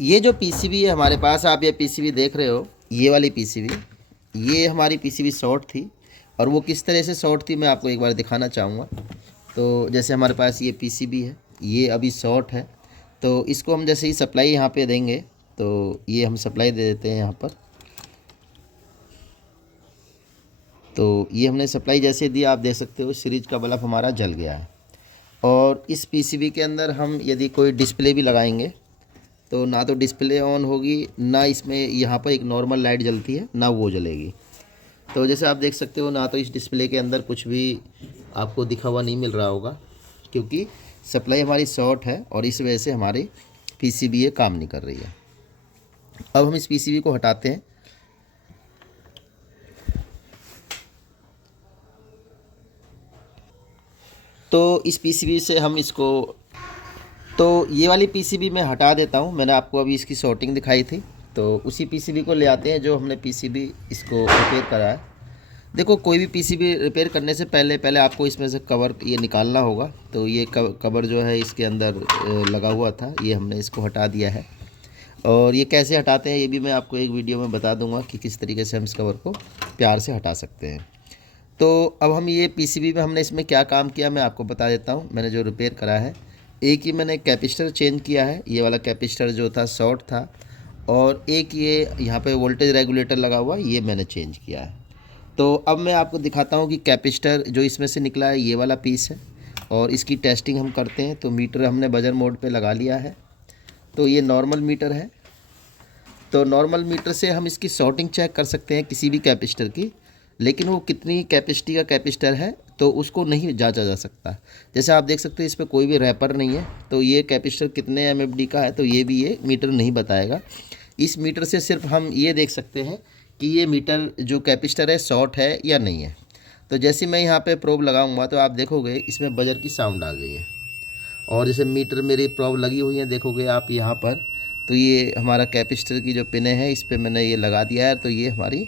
ये जो पीसीबी है हमारे पास, आप ये पीसीबी देख रहे हो, ये वाली पीसीबी, ये हमारी पीसीबी शॉर्ट थी। और वो किस तरह से शॉर्ट थी मैं आपको एक बार दिखाना चाहूँगा। तो जैसे हमारे पास ये पीसीबी है, ये अभी शॉर्ट है। तो इसको हम जैसे ही सप्लाई यहाँ पे देंगे, तो ये हम सप्लाई दे देते हैं यहाँ पर। तो ये हमने सप्लाई जैसे दी, आप देख सकते हो सीरीज का बल्ब हमारा जल गया है। और इस पीसीबी के अंदर हम यदि कोई डिस्प्ले भी लगाएंगे तो ना तो डिस्प्ले ऑन होगी, ना इसमें यहाँ पर एक नॉर्मल लाइट जलती है, ना वो जलेगी। तो जैसे आप देख सकते हो, ना तो इस डिस्प्ले के अंदर कुछ भी आपको दिखा हुआ नहीं मिल रहा होगा, क्योंकि सप्लाई हमारी शॉर्ट है और इस वजह से हमारी पीसीबी ये काम नहीं कर रही है। अब हम इस पीसीबी को हटाते हैं। तो इस पीसीबी से हम इसको, तो ये वाली पीसीबी मैं हटा देता हूँ। मैंने आपको अभी इसकी शॉर्टिंग दिखाई थी, तो उसी पीसीबी को ले आते हैं जो हमने पीसीबी इसको रिपेयर करा है। देखो, कोई भी पीसीबी रिपेयर करने से पहले पहले आपको इसमें से कवर ये निकालना होगा। तो ये कवर जो है इसके अंदर लगा हुआ था, ये हमने इसको हटा दिया है। और ये कैसे हटाते हैं ये भी मैं आपको एक वीडियो में बता दूंगा कि किस तरीके से हम इस कवर को प्यार से हटा सकते हैं। तो अब हम ये पीसीबी में हमने इसमें क्या काम किया मैं आपको बता देता हूँ। मैंने जो रिपेयर करा है, एक ही मैंने कैपेसिटर चेंज किया है, ये वाला कैपेसिटर जो था शॉर्ट था। और एक ये यहाँ पे वोल्टेज रेगुलेटर लगा हुआ, ये मैंने चेंज किया है। तो अब मैं आपको दिखाता हूँ कि कैपेसिटर जो इसमें से निकला है ये वाला पीस है, और इसकी टेस्टिंग हम करते हैं। तो मीटर हमने बजर मोड पे लगा लिया है। तो ये नॉर्मल मीटर है। तो नॉर्मल मीटर से हम इसकी शॉर्टिंग चेक कर सकते हैं किसी भी कैपेसिटर की, लेकिन वो कितनी कैपेसिटी का कैपेसिटर है तो उसको नहीं जांचा जा सकता। जैसे आप देख सकते हो इस पर कोई भी रैपर नहीं है, तो ये कैपेसिटर कितने एमएफडी का है तो ये भी ये मीटर नहीं बताएगा। इस मीटर से सिर्फ हम ये देख सकते हैं कि ये मीटर जो कैपेसिटर है शॉर्ट है या नहीं है। तो जैसे मैं यहाँ पे प्रोब लगाऊंगा तो आप देखोगे इसमें बजर की साउंड आ गई है। और जैसे मीटर मेरी प्रोब लगी हुई है, देखोगे आप यहाँ पर, तो ये हमारा कैपेसिटर की जो पिन है इस पर मैंने ये लगा दिया है। तो ये हमारी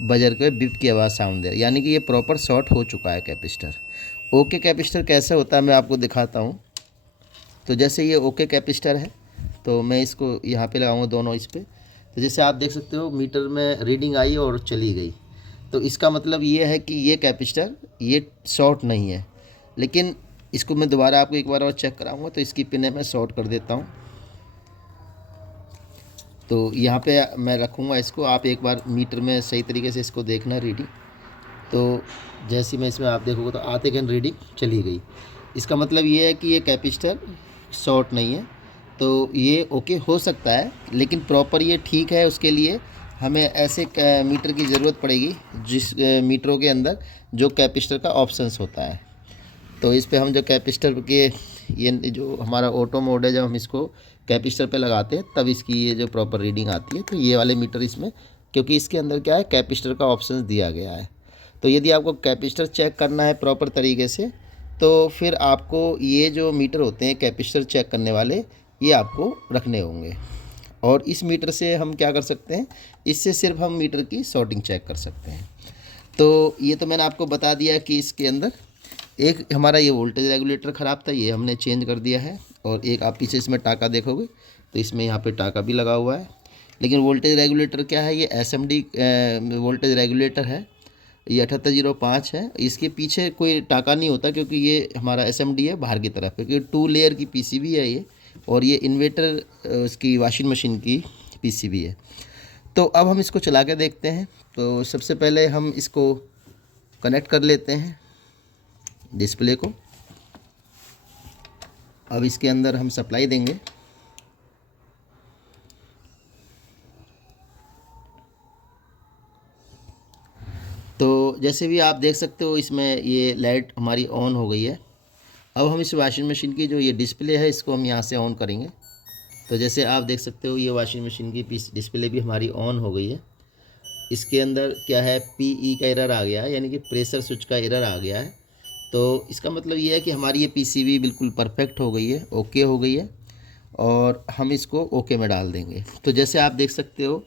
बजर के बिप की आवाज़ साउंड दे, यानी कि ये प्रॉपर शॉर्ट हो चुका है कैपेसिटर। ओके कैपेसिटर कैसे होता है मैं आपको दिखाता हूँ। तो जैसे ये ओके कैपेसिटर है, तो मैं इसको यहाँ पे लगाऊंगा दोनों इस पर। तो जैसे आप देख सकते हो मीटर में रीडिंग आई और चली गई। तो इसका मतलब ये है कि ये कैपेसिटर ये शॉर्ट नहीं है। लेकिन इसको मैं दोबारा आपको एक बार और चेक कराऊंगा। तो इसकी पिन मैं शॉर्ट कर देता हूँ। तो यहाँ पे मैं रखूँगा इसको, आप एक बार मीटर में सही तरीके से इसको देखना रीडिंग। तो जैसे मैं इसमें आप देखोगे तो आते घन रीडिंग चली गई। इसका मतलब ये है कि ये कैपेसिटर शॉर्ट नहीं है। तो ये ओके हो सकता है, लेकिन प्रॉपर ये ठीक है उसके लिए हमें ऐसे मीटर की ज़रूरत पड़ेगी जिस मीटरों के अंदर जो कैपेसिटर का ऑप्शंस होता है। तो इस पे हम जो कैपेसिटर के ये जो हमारा ऑटो मोड है, जब हम इसको कैपेसिटर पे लगाते हैं तब इसकी ये जो प्रॉपर रीडिंग आती है। तो ये वाले मीटर इसमें, क्योंकि इसके अंदर क्या है कैपेसिटर का ऑप्शन दिया गया है। तो यदि आपको कैपेसिटर चेक करना है प्रॉपर तरीके से, तो फिर आपको ये जो मीटर होते हैं कैपेसिटर चेक करने वाले, ये आपको रखने होंगे। और इस मीटर से हम क्या कर सकते हैं, इससे सिर्फ हम मीटर की शॉर्टिंग चेक कर सकते हैं। तो ये तो मैंने आपको बता दिया कि इसके अंदर एक हमारा ये वोल्टेज रेगुलेटर ख़राब था, ये हमने चेंज कर दिया है। और एक आप पीछे इसमें टाका देखोगे तो इसमें यहाँ पे टाका भी लगा हुआ है। लेकिन वोल्टेज रेगुलेटर क्या है, ये एसएमडी वोल्टेज रेगुलेटर है, ये 7805 है। इसके पीछे कोई टाका नहीं होता क्योंकि ये हमारा एसएमडी है बाहर की तरफ, क्योंकि 2 लेयर की पीसीबी है ये। और ये इन्वर्टर उसकी वॉशिंग मशीन की पीसीबी है। तो अब हम इसको चला के देखते हैं। तो सबसे पहले हम इसको कनेक्ट कर लेते हैं डिस्प्ले को। अब इसके अंदर हम सप्लाई देंगे। तो जैसे भी आप देख सकते हो इसमें ये लाइट हमारी ऑन हो गई है। अब हम इस वॉशिंग मशीन की जो ये डिस्प्ले है इसको हम यहाँ से ऑन करेंगे। तो जैसे आप देख सकते हो ये वॉशिंग मशीन की डिस्प्ले भी हमारी ऑन हो गई है। इसके अंदर क्या है, पीई का एरर आ गया है, यानी कि प्रेशर स्विच का एरर आ गया है। तो इसका मतलब ये है कि हमारी ये पीसीबी बिल्कुल परफेक्ट हो गई है, ओके हो गई है। और हम इसको ओके में डाल देंगे। तो जैसे आप देख सकते हो